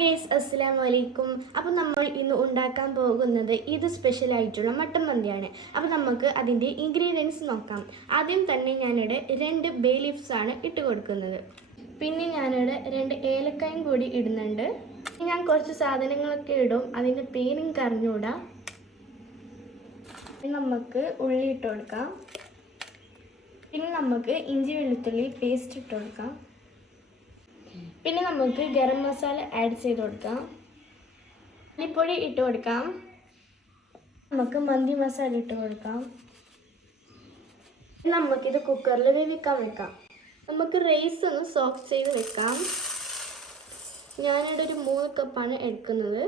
Guys അസ്സലാമു അലൈക്കും. അപ്പോൾ നമ്മൾ ഇന്ന് ഉണ്ടാക്കാൻ പോകുന്നത് ഇത് സ്പെഷ്യൽ ആയിട്ടുള്ള മട്ടൻ മന്തിയാണ്. അപ്പോൾ നമുക്ക് അതിൻ്റെ ഇൻഗ്രീഡിയൻസ് നോക്കാം. ആദ്യം തന്നെ ഞാനിവിടെ 2 ബേ ലീഫ്സ് ആണ് ഇട്ട് കൊടുക്കുന്നത്. പിന്നെ ഞാനിവിടെ 2 ഏലക്കായും കൂടി ഇടുന്നുണ്ട്. ഞാൻ കുറച്ച് സാധനങ്ങളൊക്കെ ഇടും, അതിൻ്റെ പേരും കറിഞ്ഞൂടാ. നമുക്ക് ഉള്ളി ഇട്ട് കൊടുക്കാം. പിന്നെ നമുക്ക് ഇഞ്ചി വെളുത്തുള്ളി പേസ്റ്റ് ഇട്ട് കൊടുക്കാം. പിന്നെ നമുക്ക് ഗരം മസാല ആഡ് ചെയ്ത് കൊടുക്കാം. മല്ലിപ്പൊടി ഇട്ട് കൊടുക്കാം. നമുക്ക് മന്തി മസാല ഇട്ട് കൊടുക്കാം. നമുക്കിത് കുക്കറിൽ വേവിക്കാൻ വെക്കാം. നമുക്ക് റൈസ് ഒന്ന് സോക്ക് ചെയ്ത് വെക്കാം. ഞാനിവിടെ ഒരു 3 കപ്പാണ് എടുക്കുന്നത്.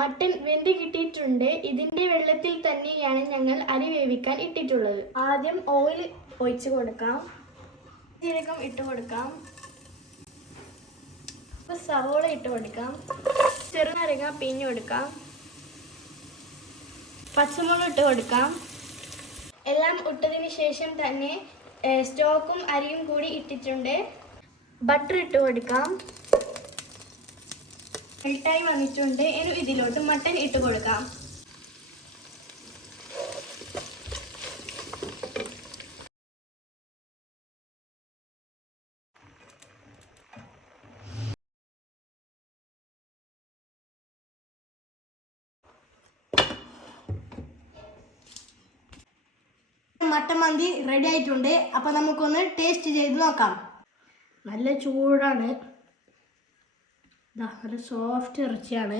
മട്ടൻ വെന്ത് കിട്ടിയിട്ടുണ്ട്. ഇതിൻ്റെ വെള്ളത്തിൽ തന്നെയാണ് ഞങ്ങൾ അരി വേവിക്കാൻ ഇട്ടിട്ടുള്ളത്. ആദ്യം ഓയിൽ ഒഴിച്ച് കൊടുക്കാം. ജീരകം ഇട്ട് കൊടുക്കാം. സവോള ഇട്ട് കൊടുക്കാം. ചെറുനാരങ്ങ പിഴിഞ്ഞ് കൊടുക്കാം. പച്ചമുളക് ഇട്ട് കൊടുക്കാം. എല്ലാം ഇട്ടതിന് ശേഷം തന്നെ സ്റ്റോക്കും അരിയും കൂടി ഇട്ടിട്ടുണ്ട്. ബട്ടർ ഇട്ട് കൊടുക്കാം. മെൽട്ടായി വന്നിട്ടുണ്ട്. ഇനി ഇതിലോട്ട് മട്ടൻ ഇട്ട് കൊടുക്കാം. മട്ടൻ മന്തി റെഡി ആയിട്ടുണ്ട്. അപ്പോൾ നമുക്കൊന്ന് ടേസ്റ്റ് ചെയ്ത് നോക്കാം. നല്ല ചൂടാണ്. നല്ല സോഫ്റ്റ് ഇറച്ചിയാണ്.